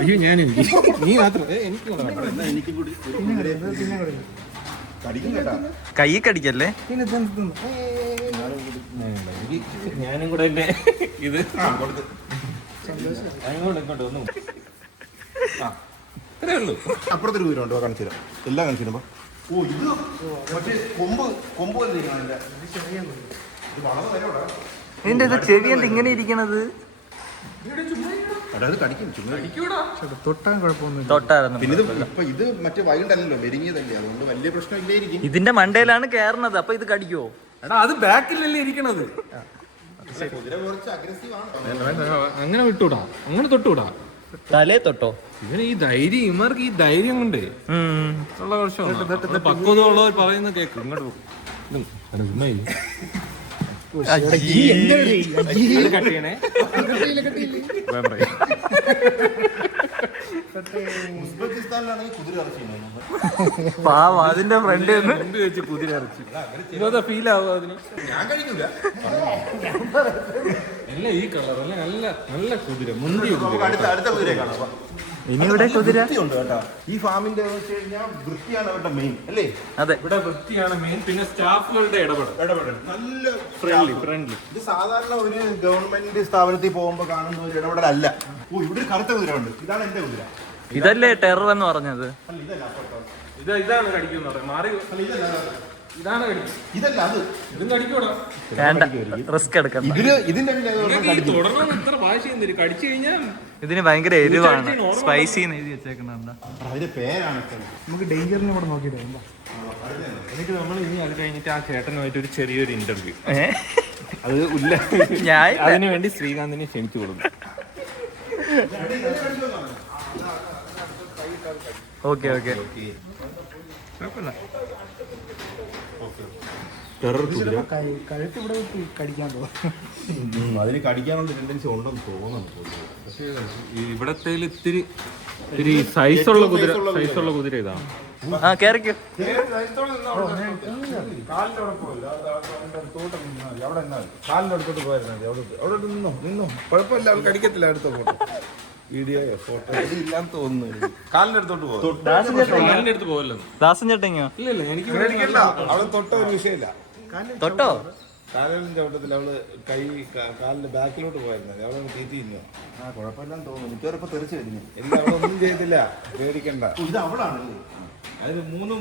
അയ്യോ, ഞാൻ നീ മാത്രം എനിക്ക് എനിക്ക് കൂടി കടിക്കും കേട്ടാ. കൈ കടിക്കല്ലേ? ഞാനും കൂടെ അല്ലേ ഇത് ഇങ്ങോട്ട് ഒന്നും. ഇത്രേ ഉള്ളൂ. അപ്പുറത്തൊരു കുതിര ഉണ്ടോ? കാണിച്ചു തരാം. എല്ലാം കാണിച്ചു തരാം. ഓ, ഇത് മറ്റേ കൊമ്പ് വല്ലേ? ഇത് വളരെ വിലയോടാ. ഇതിന്റെ ഇത് ചെവി എന്താ ഇങ്ങനെ ഇരിക്കണത്? തൊട്ടാൻ കുഴപ്പമൊന്നുമില്ല. തൊട്ടായിരുന്നു. പിന്നെ ഇത് മറ്റേ വൈകിട്ടല്ലോ, മെരിങ്ങിയതല്ലേ, അതുകൊണ്ട് വലിയ പ്രശ്നം ഇല്ലായിരിക്കും. ഇതിന്റെ മണ്ടയിലാണ് കയറുന്നത്. അപ്പൊ ഇത് കടിക്കുവോ? എടാ, അത് ബാക്കിലല്ലേ ഇരിക്കണത്. കുതിര കുറച്ച് അഗ്രസീവ് ആണ്. അങ്ങനെ വിട്ടൂടാ, അങ്ങനെ തൊട്ടുകൂടാ. തലേ തൊട്ടോ? ഇവന് ഈ ധൈര്യം, ഇവർക്ക് ഈ ധൈര്യം കൊണ്ട് ഉള്ള പ്രശ്നമാണ്. പക്വതയുള്ളവർ പറയുന്ന കേക്ക്. ഇങ്ങോട്ട് ഉസ്ബെക്കിസ്ഥാനിലാണെങ്കിൽ കുതിര ഇറച്ചി പാവം, അതിന്റെ ഫ്രണ്ട് വെച്ച് കുതിര ഇറച്ചി. ഇതാ ഫീൽ ആവും അതിന്. ഞാൻ കഴിക്കൂല. അല്ല, ഈ കളർ അല്ല, നല്ല നല്ല കുതിര, മുന്തിയ കുതിര. അടുത്ത കുതിരയെ കാണാം. ഇനി ഇവിടെ കുതിര വൃത്തിയുണ്ട് കേട്ടോ. ഈ ഫാമിന്റെ വൃത്തിയാണ് അവരുടെ മെയിൻ അല്ലേ? അതെ, ഇവിടെ വൃത്തിയാണ് മെയിൻ. പിന്നെ സ്റ്റാഫുകളുടെ ഇടപെടൽ നല്ല ഫ്രണ്ട്ലി. ഇത് സാധാരണ ഒരു ഗവൺമെന്റ് സ്ഥാപനത്തിൽ പോകുമ്പോൾ കാണുന്ന ഒരു ഇടപെടലല്ല. ഓ, ഇവിടെ ഒരു കറുത്ത കുതിര ഉണ്ട്. ഇതാണ് എന്റെ കുതിര. ഇതല്ലേ ടെറർ എന്ന് പറഞ്ഞത്? ഇതാണ് കടിക്കുന്ന മാറി. ഇതാണ് കടിക്കും. ഇതല്ല, അത് ഇതും കടിക്കൂടാ. വേണ്ട, റിസ്ക് എടുക്കണ്ട. ഇതിന്റെ തുടർന്ന് ഇത്ര ഭാഷ കടിച്ചു കഴിഞ്ഞാൽ ഇതിന് ഭയങ്കര എരിവാണ്, സ്പൈസി എഴുതി വെച്ചേക്കണ്ട. അതിന്റെ പേരാണ്. നമുക്ക് ഡേഞ്ചറിനെ കൂടെ നോക്കിയിട്ട് എന്നിട്ട് നമ്മൾ ഇനി അത് കഴിഞ്ഞിട്ട് ആ ചേട്ടനുമായിട്ട് ഒരു ചെറിയൊരു ഇന്റർവ്യൂ. അത് ഞാൻ അതിനു വേണ്ടി ശ്രീകാന്തിനെ ക്ഷണിച്ചു കൊടുക്കും. ഓക്കെ. കഴുത്ത് ഇവിടെ കടിക്കാൻ തോന്നും. അതിന് കടിക്കാനുള്ള ടെൻഡൻസി ഉണ്ടെന്ന് തോന്നുന്നു. പക്ഷേ ഇവിടത്തെ ഇത്തിരി സൈസുള്ള കുതിര ഇതാണ്. ആ, കേറിക്കോ. കാലിന്റെ അടുത്തോട്ട് പോയിരുന്നത് അവിടെ നിന്നോ കുഴപ്പമില്ല, അവൾ കടിക്കത്തില്ല. അടുത്ത ഫോട്ടോ വീഡിയോ ഫോട്ടോ ഇല്ലാന്ന് തോന്നുന്നു. കാലിന്റെ അടുത്തോട്ട് പോകും. കാലിന്റെ അടുത്ത് പോകല്ലോ. ദാസൻ ചേട്ടങ്ങോ? ഇല്ല, എനിക്ക് അവളെ തൊട്ട ഒരു വിഷയമില്ല. തൊട്ടോ? കാലിന്റെ ചവിട്ടത്തിൽ അവള് കാലിന്റെ ബാക്കിലോട്ട് പോയിരുന്നത്. അവളെ തീറ്റിയിരുന്നു. കുഴപ്പമില്ലെന്ന് തോന്നുന്നു. ഇപ്പൊ തെറിച്ച് കഴിഞ്ഞു. ഇല്ല, അവളൊന്നും ചെയ്തില്ല, പേടിക്കണ്ട. ഇത് അവളാണ്. അതിന് 3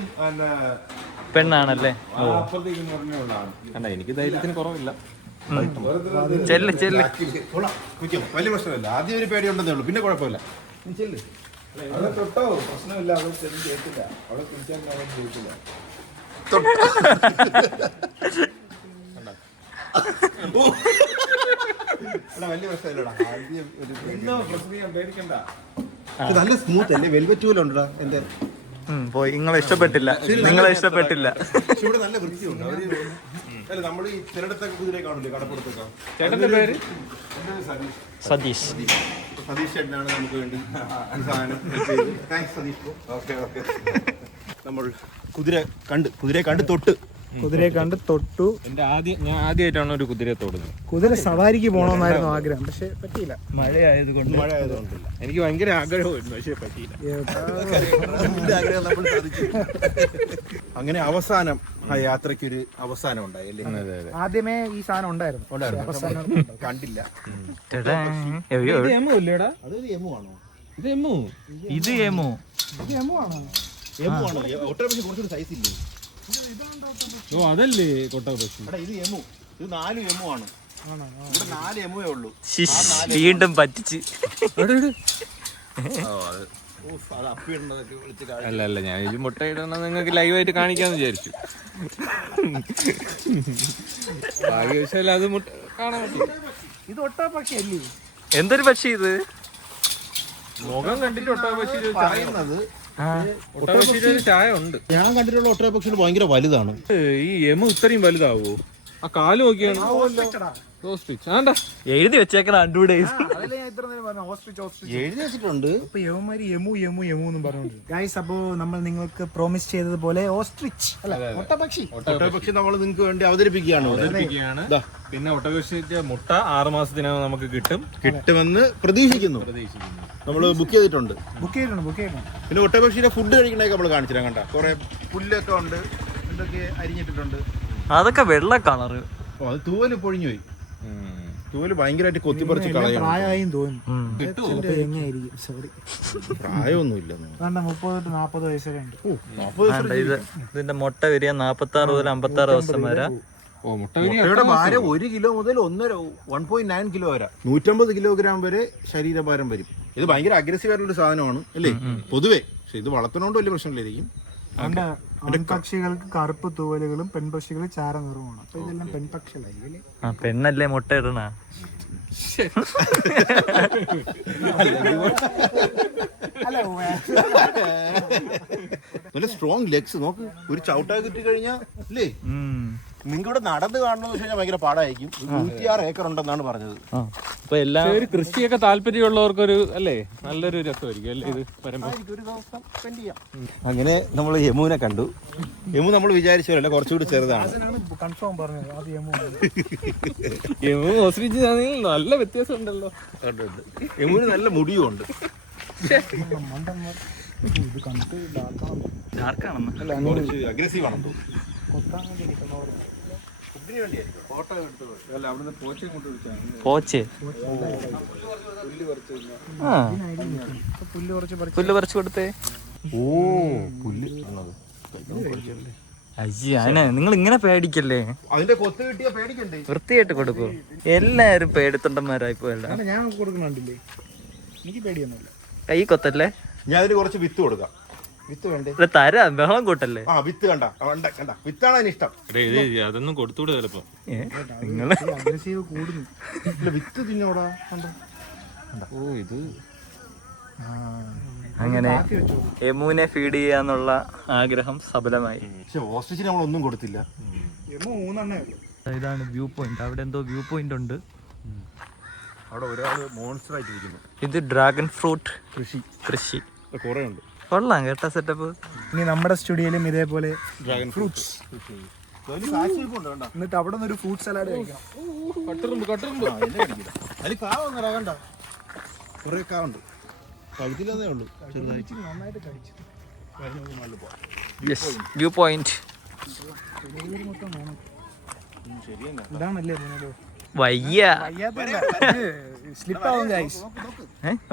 പെണ്ണാണല്ലേ? ഓ അപ്പുറത്തേക്ക് പറഞ്ഞോളാം. അല്ല എനിക്ക് ധൈര്യത്തിന് കുറവില്ല. ചെല്ല് ചെല്ല്. വലിയ പ്രശ്നമില്ല. ആദ്യം ഒരു പേടി ഉണ്ടെന്നേ ഉള്ളൂ, പിന്നെ കുഴപ്പമില്ല. നീ ചെല്ല്. അവിടെ തൊട്ടോ പ്രശ്നമില്ല. അവിടെ ചെന്ന് കേട്ടില്ല. അവിടെ തിരിച്ചാൽ അവിടെ കേട്ടില്ല. വലിയ പ്രശ്നമില്ലടാ. ആദ്യം ഒരു ഇന്നോ പ്രശ്നം പേടിക്കണ്ട. ഇത് നല്ല സ്മൂത്ത് അല്ലേ? വെൽവെറ്റ് പോലെ ഉണ്ടടാ എന്റെ. പോയി. നിങ്ങളെ ഇഷ്ടപ്പെട്ടില്ല. പക്ഷെ ഇവിടെ നല്ല വൃത്തിയുണ്ട്. അവര് അല്ല, നമ്മൾ ഈ ചിലയിടത്തൊക്കെ കുതിരയെ കാണില്ലേ, കടപ്പുറത്തൊക്കെ. ചേട്ടന്റെ പേര്? സതീഷ്. സതീഷ് ചേട്ടനാണ് നമുക്ക് വേണ്ടി ഈ സാധനം. താങ്ക്സ് സതീഷ്. Okay okay. നമ്മൾ കുതിരയെ കണ്ട് തൊട്ടു. ഞാൻ ആദ്യമായിട്ടാണ് ഒരു കുതിരയെ തൊടുന്നത്. കുതിര സവാരിക്ക് പോകണമെന്നായിരുന്നു ആഗ്രഹം, പക്ഷെ പറ്റിയില്ല. മഴ ആയതുകൊണ്ടില്ല. എനിക്ക് ഭയങ്കര ആഗ്രഹമായിരുന്നു, പക്ഷേ പറ്റിയില്ല. ആഗ്രഹം നമ്മൾ സാധിച്ചു. അങ്ങനെ അവസാനം ആ യാത്രയ്ക്ക് ഒരു അവസാനം ഉണ്ടായല്ലേ? ആദ്യമേ ഈ സാധനം ഉണ്ടായിരുന്നു, അവസാനം കണ്ടില്ല. ഇത് എമു അല്ലേടാ? അതൊരു എമു ആണോ? ഇത് എമു. ഇത് ഏമോ? ഇത് എമു ആണോ? എമു ആണോ? ഒട്ടേ പക്ഷെ കുറച്ചൊരു സൈസ് ഇല്ലേ? ഓ അതല്ലേ കൊട്ടപക്ഷി. എടാ ഇത് എമു. ഇത് 4 എമു ആണ്. ഇവിടെ 4 എമുവേ ഉള്ളൂ. വീണ്ടും പറ്റിച്ച്. അത് അപ്പിയിടുന്നതൊക്കെ വിളിച്ച് അല്ല ഞാൻ ഇത് മുട്ടയിടണം നിങ്ങൾക്ക് ലൈവായിട്ട് കാണിക്കാന്ന് വിചാരിച്ചു. ഭാഗ്യവശാൽ അത് മുട്ട കാണാൻ പറ്റും. ഇത് ഒട്ടകപ്പക്ഷി അല്ലേ? എന്തൊരു പക്ഷി ഇത്? മുഖം കണ്ടിട്ട് ഒട്ടകപക്ഷി പറയുന്നത്. ഒട്ടകപക്ഷിയുടെ ഒരു ചായ ഉണ്ട്. ഞാൻ കണ്ടിട്ടുള്ള ഒട്ടക പക്ഷികൾ ഭയങ്കര വലുതാണ്. ഈ എമു ഇത്രയും വലുതാവോ? ആ കാല് നോക്കിയാണ്. എഴുതി വെച്ചേക്കണ 2 days. എഴുതി വെച്ചിട്ടുണ്ട്. ഇപ്പൊ യവന്മാര് യമു യമു യമു എന്നും പറഞ്ഞോണ്ട്. ഗൈസ്, അപ്പോ നമ്മൾ നിങ്ങൾക്ക് പ്രോമിസ് ചെയ്തതുപോലെ ഓസ്ട്രിച്ച് അല്ല ഒട്ടപക്ഷി ഒട്ടകപക്ഷി നമ്മൾ നിങ്ങൾക്ക് വേണ്ടി അവതരിപ്പിക്കുകയാണ്. പിന്നെ ഒട്ടകപക്ഷിന്റെ മുട്ട 6 മാസത്തിനകം നമുക്ക് കിട്ടുമെന്ന് പ്രതീക്ഷിക്കുന്നു. നമ്മൾ ബുക്ക് ചെയ്തിട്ടുണ്ട്. പിന്നെ ഒട്ടകപക്ഷിയുടെ ഫുഡ് കഴിക്കണൊക്കെ നമ്മൾ കാണിച്ചിരാം. കണ്ട കുറെ പുല്ലൊക്കെ ഉണ്ട്, എന്തൊക്കെ അരിഞ്ഞിട്ടിട്ടുണ്ട്. അതൊക്കെ വെള്ള കളറ്. അത് തൂവല് പൊഴിഞ്ഞു പോയി. തൂവല് ഭയങ്കരമായിട്ട് കൊത്തിപ്പറിച്ച് കളയാം. പ്രായമായും തോന്നുന്നു. എങ്ങനെയായിരിക്കും? സോറി, പ്രായമൊന്നുമില്ല. 30-40 വയസ്സൊക്കെ ഉണ്ട്. ഇതിന്റെ മുട്ട വരിക 46 മുതൽ 56 ദിവസം വരെ. മുട്ടയുടെ ഭാരം 1 കിലോ മുതൽ 1.9 കിലോ വരെ 150 കിലോഗ്രാം വരെ ശരീരഭാരം വരും. ഇത് ഭയങ്കര അഗ്രസീവ് ആയിട്ടുള്ള സാധനമാണ് അല്ലേ പൊതുവെ. പക്ഷെ ഇത് വളർത്തുന്നതുകൊണ്ട് വലിയ പ്രശ്നമില്ലായിരിക്കും. പെൺപക്ഷികൾക്ക് കറുപ്പ് തൂവലുകളും പെൺപക്ഷികൾ ചാര നിറവുമാണ്. അപ്പൊ ഇതെല്ലാം പെൺപക്ഷികളായി. പെണ്ണല്ലേ മുട്ട ഇടണ? നല്ല സ്ട്രോങ് ലെഗ്സ് നോക്ക്. ഒരു ചവിട്ടായി കിട്ടി കഴിഞ്ഞാ അല്ലേ? നിങ്ങൾക്ക് ഇവിടെ നടന്ന് കാണണമെന്ന് വെച്ച് കഴിഞ്ഞാൽ ഭയങ്കര പാടായിരിക്കും. 106 ഏക്കർ ഉണ്ടെന്നാണ് പറഞ്ഞത്. ഒരു കൃഷിയൊക്കെ താല്പര്യമുള്ളവർക്കൊരു അല്ലേ നല്ലൊരു രസമായിരിക്കും അല്ലേ ഇത് വരുമ്പോ. ഒരു ദിവസം സ്പെൻഡ് ചെയ്യാം. അങ്ങനെ നമ്മൾ യമുവിനെ കണ്ടു. യമു നമ്മൾ വിചാരിച്ചല്ല, കുറച്ചുകൂടി ചെറുതാണ്. കൺഫേം പറഞ്ഞത് അത് യമു. യമു ഓസ്ട്രിച്ച് നല്ല വ്യത്യാസം ഉണ്ടല്ലോ. യമുവിന് നല്ല മുടിയും ഉണ്ട്. ഇത് കണ്ടിട്ട് ഡാർക്കാണെന്ന് അഗ്രസീവ് ആണെന്ന് തോന്നുന്നു. പോച്ചേ പുല്ല് പറിച്ചു കൊടുത്തേ. ഓ പുല്ല് അയ്യ, നിങ്ങൾ ഇങ്ങനെ പേടിക്കല്ലേ. അതിന്റെ കൊത്ത് കിട്ടിയ പേടിക്കണ്ടേ? വൃത്തിയായിട്ട് കൊടുക്കൂ. എല്ലാരും പേടിത്തൊണ്ടന്മാരായി പോയല്ല. ഞാൻ കൊടുക്കണുണ്ടില്ലേ, എനിക്ക് പേടിയൊന്നുമില്ല. കൈ കൊത്തല്ലേ. ഞാൻ അതിന് കുറച്ച് വിത്ത് കൊടുക്കാം. വിത്ത് വേണ്ടേ? തരാ, ബഹളം കൂട്ടല്ലേ. ആ വിത്ത് കണ്ട വിത്താണ് അതിന് ഇഷ്ടം. അതൊന്നും കൊടുത്തൂടെ ചിലപ്പോ. നിങ്ങള് അഗ്രസീവ് കൂടുന്നു. വിത്ത് തിന്നോടാ. ഓ ഇത് അങ്ങനെ യമുവിനെ ഫീഡ് ചെയ്യാന്നുള്ള ആഗ്രഹം സഫലമായി. പക്ഷെ ഓസ്ട്രിച്ചിന് നമ്മളൊന്നും കൊടുത്തില്ല. ഇതാണ് വ്യൂ പോയിന്റ്. അവിടെ എന്തോ വ്യൂ പോയിന്റ് ഉണ്ട്. അവിടെ ഒരാള് മോൺസ്റ്റർ ആയിട്ടിരിക്കുന്നു. ഇത് ഡ്രാഗൺ ഫ്രൂട്ട് കൃഷി കുറെ ഉണ്ട്. കൊള്ളാം കേട്ടോ സെറ്റപ്പ്. ഇനി നമ്മുടെ സ്റ്റുഡിയോയിലും ഇതേപോലെ ഡ്രാഗൺ ഫ്രൂട്ട്സ്. എന്നിട്ട് അവിടെ നിന്ന് ഒരു ഫ്രൂട്ട് സലാഡ് കഴിക്കണം. അതിൽ കാവൊന്നും കണ്ട കുറെ കാവുണ്ട്. കഴുത്തിലേ ഉള്ളൂ ചെറുതായിട്ട്. നന്നായിട്ട് കഴിച്ചു. വ്യൂ പോയിന്റ് ഇതാണല്ലേ വയ്യ. സ്ലിപ്പാവും ഗൈസ്.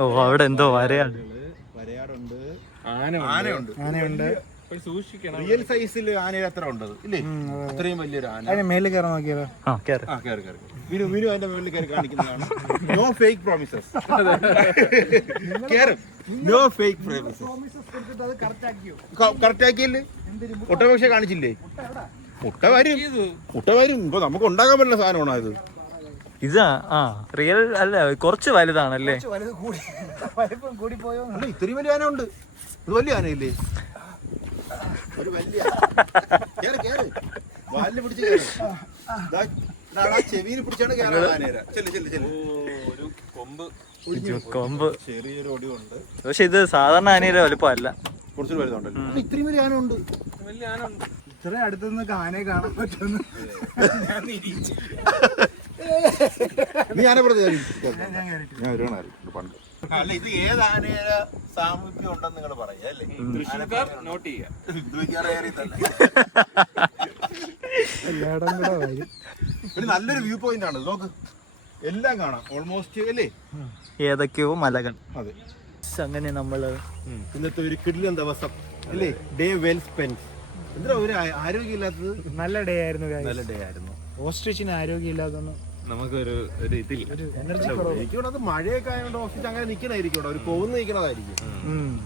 ഓ അവിടെ എന്തോ വരയാണ്. വരയാടുണ്ട്, ആനയുണ്ട്, ആനയുണ്ട്, സൂക്ഷിക്കണം. റിയൽ സൈസിൽ ആനയുടെ അത്ര ഉണ്ടത് ഇല്ലേ? അത്രയും വലിയൊരു ആന. അതിന് മേലെ കയറാൻ നോക്കിയാലോ? കയറി വിനു അതിന്റെ മുകളിൽ കയറി കാണിക്കുന്നതാണ്. No fake promises. No fake promises. Correct ആക്കിയല്ലേ? മുട്ട പക്ഷെ കാണിച്ചില്ലേ? മുട്ട വരും. ഇപ്പൊ നമുക്ക് ഉണ്ടാക്കാൻ പറ്റുന്ന സാധനമാണോ ഇത്? ഇതാ റിയൽ അല്ല, കുറച്ച് വലുതാണല്ലേ? കൂടി പോയോ? അല്ല, ഇത്രയും വലിയ ആന ഉണ്ട്. ഇത് വലിയ ആനയില്ലേ? ഒരു വലിയ വാലിന് പിടിച്ച് ചെവിയിൽ പിടിച്ചാണ് ഒരു കൊമ്പ് കൊമ്പ് ചെറിയൊരു ഒടിവുണ്ട്. പക്ഷെ ഇത് സാധാരണ ആനയുടെ വലുപ്പമല്ല, കുറച്ചൊരു വലുതുണ്ടല്ലോ. ഇത്രയും വലിയ ആന ഉണ്ട്. വലിയ ആന ഉണ്ട്. ഇത്ര അടുത്തുനിന്ന് ആനയെ കാണാൻ പറ്റുമെന്ന് നീ ആന പറഞ്ഞ ഞാൻ ഒരുവണായിരുന്നു പണ്ട്. അല്ല, ഇത് ഏത് ആനയുടെ സാമീപ്യം ഉണ്ടെന്ന് നിങ്ങൾ പറയാ അല്ലേ? തൃശ്ശൂർക്കാർ നോട്ട് ചെയ്യാം. എല്ലായിടം കൂടെ വരും. ഒരു നല്ലൊരു വ്യൂ പോയിന്റ് ആണ്. നോക്ക്, എല്ലാം കാണാം ഓൾമോസ്റ്റ് അല്ലേ? ഏതൊക്കെയോ മലകൾ. അതെ, അങ്ങനെ നമ്മള് ഇന്നത്തെ ഒരു കിടിലൻ ദിവസം അല്ലേ? Day well spend. എന്താ ഒരു ആരോഗ്യമില്ലാത്തത്? നല്ല ഡേ ആയിരുന്നു. നല്ല ഡേ ആയിരുന്നു. ഓസ്ട്രിച്ചിന് ആരോഗ്യമില്ലാതൊന്നും നമുക്കൊരു ഇതില്ല, ഒരു എനർജി കുറവ്. എനിക്കോട് അത് മഴയൊക്കെ ആയതുകൊണ്ട് ഓഫീസ് അങ്ങനെ നിൽക്കണായിരിക്കും. ഒരു പോകുന്ന നിൽക്കണതായിരിക്കും.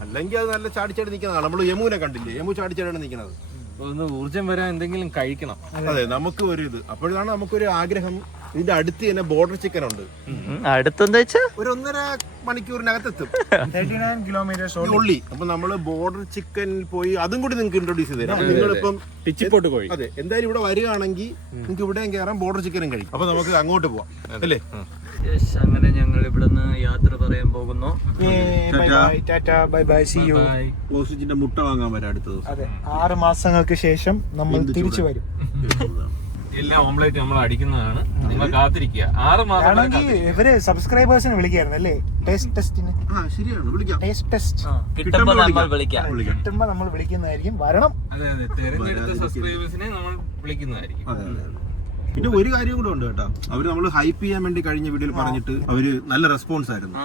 അല്ലെങ്കിൽ അത് നല്ല ചാടിച്ചാടി നിൽക്കുന്നതാണ്. നമ്മൾ യമുവിനെ കണ്ടില്ലേ? യമു ചാടിച്ചാടിയാണ് നിൽക്കുന്നത്. ഒന്ന് ഊർജം വരാൻ എന്തെങ്കിലും കഴിക്കണം. അതെ, നമുക്ക് ഒരു ഇത്. അപ്പോഴാണ് നമുക്കൊരു ആഗ്രഹം. ഇതിന്റെ അടുത്ത് തന്നെ ബോർഡർ ചിക്കൻ ഉണ്ട്. അടുത്തെന്താ വെച്ചാ ഒരു 1.5 മണിക്കൂറിനകത്തെത്തും. 39 കിലോമീറ്റേഴ്സ് ഉള്ളി. അപ്പൊ നമ്മള് ബോർഡർ ചിക്കനിൽ പോയി അതും കൂടി നിങ്ങൾക്ക് ഇൻട്രോഡ്യൂസ് ചെയ്ത് തരാം. നിങ്ങളിപ്പം ടിച്ചിപ്പോട്ട് കോഴി. അതെ, എന്തായാലും ഇവിടെ വരികയാണെങ്കിൽ നിങ്ങൾക്ക് ഇവിടെയും കയറാം, ബോർഡർ ചിക്കനും കഴിക്കും. അപ്പൊ നമുക്ക് അങ്ങോട്ട് പോവാം അല്ലേ? അങ്ങനെ ഞങ്ങൾ ഇവിടുന്ന് യാത്ര പറയാൻ പോകുന്നു. Bye bye, see you. ഓസ്ട്രിച്ചിന്റെ മുട്ട വാങ്ങാൻ വരാം അടുത്ത ദിവസം. അതെ, 6 മാസങ്ങൾക്ക് ശേഷം നമ്മൾ തിരിച്ചു വരും. എല്ലാ ഓംലേറ്റ് നമ്മൾ അടിക്കുന്നതാണ്. നിങ്ങൾ കാത്തിരിക്കുക. 6 മാസം ആണെങ്കിൽ ഇവര് സബ്സ്ക്രൈബേഴ്സിനെ വിളിക്കായിരുന്നു അല്ലേ? ടെസ്റ്റിന്. ശരിയാണ്, വിളിക്കാം. ടെസ്റ്റ് കിട്ടുമ്പോ നമ്മൾ വിളിക്കാം. കിട്ടുമ്പോ നമ്മൾ വിളിക്കുന്നതായിരിക്കും. വരണം. അതെ, തെരഞ്ഞെടുത്ത സബ്സ്ക്രൈബേഴ്സിനെ നമ്മൾ വിളിക്കുന്നതായിരിക്കും. പിന്നെ ഒരു കാര്യം കൂടെ ഉണ്ട് കേട്ടോ. അവര് നമ്മൾ ഹൈപ്പ് ചെയ്യാൻ വേണ്ടി കഴിഞ്ഞ വീഡിയോയിൽ പറഞ്ഞിട്ട് അവര് നല്ല റെസ്പോൺസ് ആയിരുന്നു.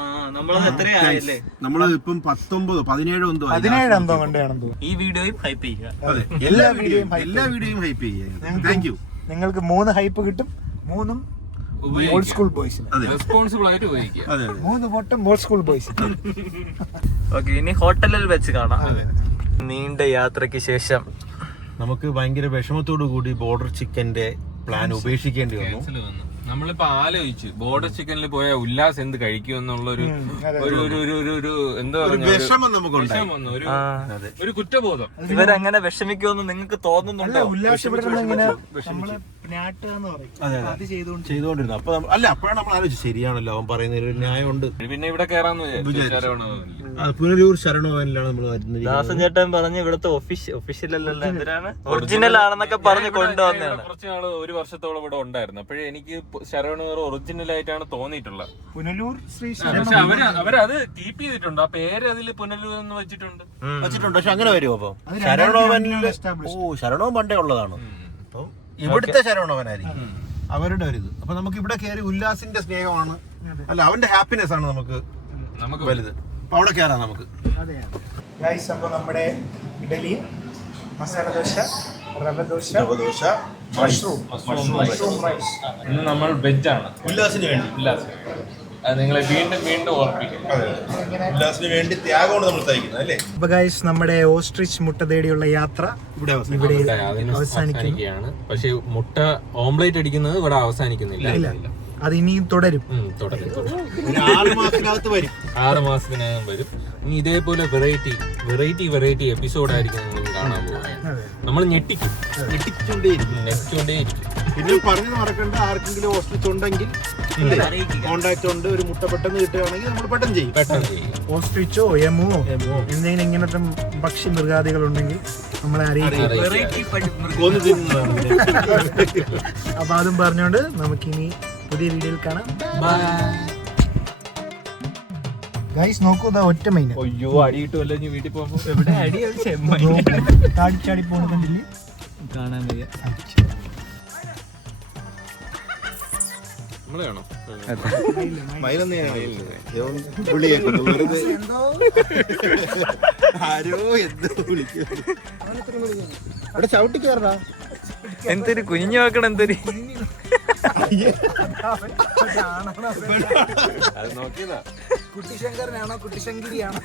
നമ്മള് ഇപ്പം 19, 17 എന്തോ 17 എന്തോ കണ്ടാണെന്ന് തോന്നുന്നു. ഈ വീഡിയോയും ഹൈപ്പ് ചെയ്യുക. അതെ, എല്ലാ വീഡിയോയും ഹൈപ്പ് ചെയ്യുക. Thank you. നിങ്ങൾക്ക് 3 ഹൈപ്പ് കിട്ടും. 3ഉം ഓൾഡ് സ്കൂൾ ബോയ്സിന്. റെസ്പോൺസിബിൾ ആയിട്ട് ഉപയോഗിക്കുക. 3 വോട്ടും ഓൾഡ് സ്കൂൾ ബോയ്സ്. ഓക്കെ, ഇനി ഹോട്ടലിൽ വെച്ച് കാണാം. നീണ്ട യാത്രയ്ക്ക് ശേഷം നമുക്ക് ഭയങ്കര വിഷമത്തോടു കൂടി ബോർഡർ ചിക്കന്റെ പ്ലാൻ ഉപേക്ഷിക്കേണ്ടി വന്നു. നമ്മളിപ്പോ ആലോചിച്ചു ബോർഡർ ചിക്കനിൽ പോയ ഉല്ലാസ് എന്ത് കഴിക്കുമെന്നുള്ള ഒരു എന്താ പറയുക, വിഷമം നമുക്കുണ്ട്. ഒരു കുറ്റബോധം. ഇവരങ്ങനെ വിഷമിക്കുമെന്ന് നിങ്ങൾക്ക് തോന്നുന്നുണ്ടോ? ചെയ്തോണ്ടിരുന്നു. അപ്പൊ അപ്പോഴാണ് നമ്മൾ ആലോചിച്ചു, ശരിയാണല്ലോ അവൻ പറയുന്നതിൽ ഒരു ന്യായമുണ്ട്. പിന്നെ ഇവിടെ കയറാന്ന് പുനലൂർ ശരണഭവനിലാണ് നമ്മൾ വരുന്നത്. ദാസൻ ചേട്ടൻ പറഞ്ഞ് ഇവിടുത്തെ ഒഫീഷ്യൽ അല്ലല്ലോ, എന്തിനാണ് ഒറിജിനൽ ആണെന്നൊക്കെ പറഞ്ഞ് കൊണ്ടുവന്നതാണ്. കുറച്ച് നാള് 1 വർഷത്തോളം ഇവിടെ ഉണ്ടായിരുന്നു. അപ്പോഴേ എനിക്ക് ശരവണ ഒറിജിനൽ ആയിട്ടാണ് തോന്നിയിട്ടുള്ളത്. പുനലൂർ ശ്രീ പക്ഷെ അവരത് കീപ്പ് ചെയ്തിട്ടുണ്ട്. ആ പേര് അതിൽ പുനലൂർ എന്ന് വെച്ചിട്ടുണ്ട്. പക്ഷെ അങ്ങനെ വരുമോ? അപ്പൊ ശരണഭവനില് ശരണവും പണ്ടേ ഉള്ളതാണ്. ഇവിടുത്തെ ശരവണവനായിരിക്കും അവരുടെ ഒരു ഇത്. അപ്പൊ നമുക്ക് ഇവിടെ കയറി ഉല്ലാസിന്റെ സ്നേഹമാണ്, അല്ല അവന്റെ ഹാപ്പിനെസ് ആണ് നമുക്ക് വലുത്. അപ്പൊ അവിടെ കയറാം നമുക്ക്. ഗൈസ്, അപ്പോൾ നമ്മുടെ ഇഡലി, മസാല ദോശ, റവ ദോശ, മഷ്റൂം റൈസ്. ഇന്ന് നമ്മൾ വെജാണ്. ഉല്ലാസിന് വേണ്ടി. അത് നിങ്ങളെ വീണ്ടും ഓർമ്മിക്കും. ഉല്ലാസിന് വേണ്ടി ത്യാഗമാണ് നമ്മൾ സഹിക്കുന്നത് അല്ലേ? അപ്പൊ ഗൈസ്, നമ്മുടെ ഓസ്ട്രിച്ച് മുട്ട തേടിയുള്ള യാത്ര ഇവിടെ അവസാനിക്കുകയാണ്. പക്ഷെ മുട്ട ഓംലേറ്റ് അടിക്കുന്നത് ഇവിടെ അവസാനിക്കുന്നില്ല. അത് ഇനിയും തുടരും. 6 മാസത്തിനകത്ത് വരും. 6 മാസത്തിനകം വരും. ഇനി ഇതേപോലെ വെറൈറ്റി എപ്പിസോഡ് ആയിരിക്കും നിങ്ങൾ കാണാൻ പോകുന്നത്. നമ്മൾ ഞെട്ടിക്കൊണ്ടേയിരിക്കും. പിന്നെ പറഞ്ഞു മറക്കണ്ട, ആർക്കെങ്കിലും ഓസ്ട്രിച്ച് ഉണ്ടെങ്കിൽ കോണ്ടാക്ട് ഉണ്ട്, ഒരു മുട്ട പെട്ടെന്ന് കിട്ടുകയാണെങ്കിൽ നമ്മൾ പെട്ടെന്ന് ചെയ്യും. ഓസ്ട്രിച്ചോ യമോ എന്തെങ്കിലും ഇങ്ങനത്തെ പക്ഷി മൃഗാദികൾ ഉണ്ടെങ്കിൽ നമ്മളെ അറിയിക്കും. അപ്പൊ അതും പറഞ്ഞോണ്ട് നമുക്കിനി പുതിയ വീഡിയോയിൽ കാണാം. ഗൈസ്, നോക്കൂ, ഒറ്റ മൈന. അയ്യോ, അടി കിട്ടുമല്ലോ ഇനി വീട്ടിൽ പോകുമ്പോ. എവിടെ അടി ചാടി പോകുന്നുണ്ടെങ്കിൽ കാണാൻ വയ്യ. നമ്മളെയാണോ? മയിലൊന്നും വിളിയേക്കുന്നു വെറുതെ എന്തോ ആരോ എന്തോ വിളിക്കുന്നു. അവിടെ ചവിട്ടി കയറടാ. എന്തൊരു കുഞ്ഞു നോക്കണം എന്തൊരു അത് നോക്കിയതാ. കുട്ടിശങ്കരനാണോ കുട്ടിശങ്കരിയാണോ?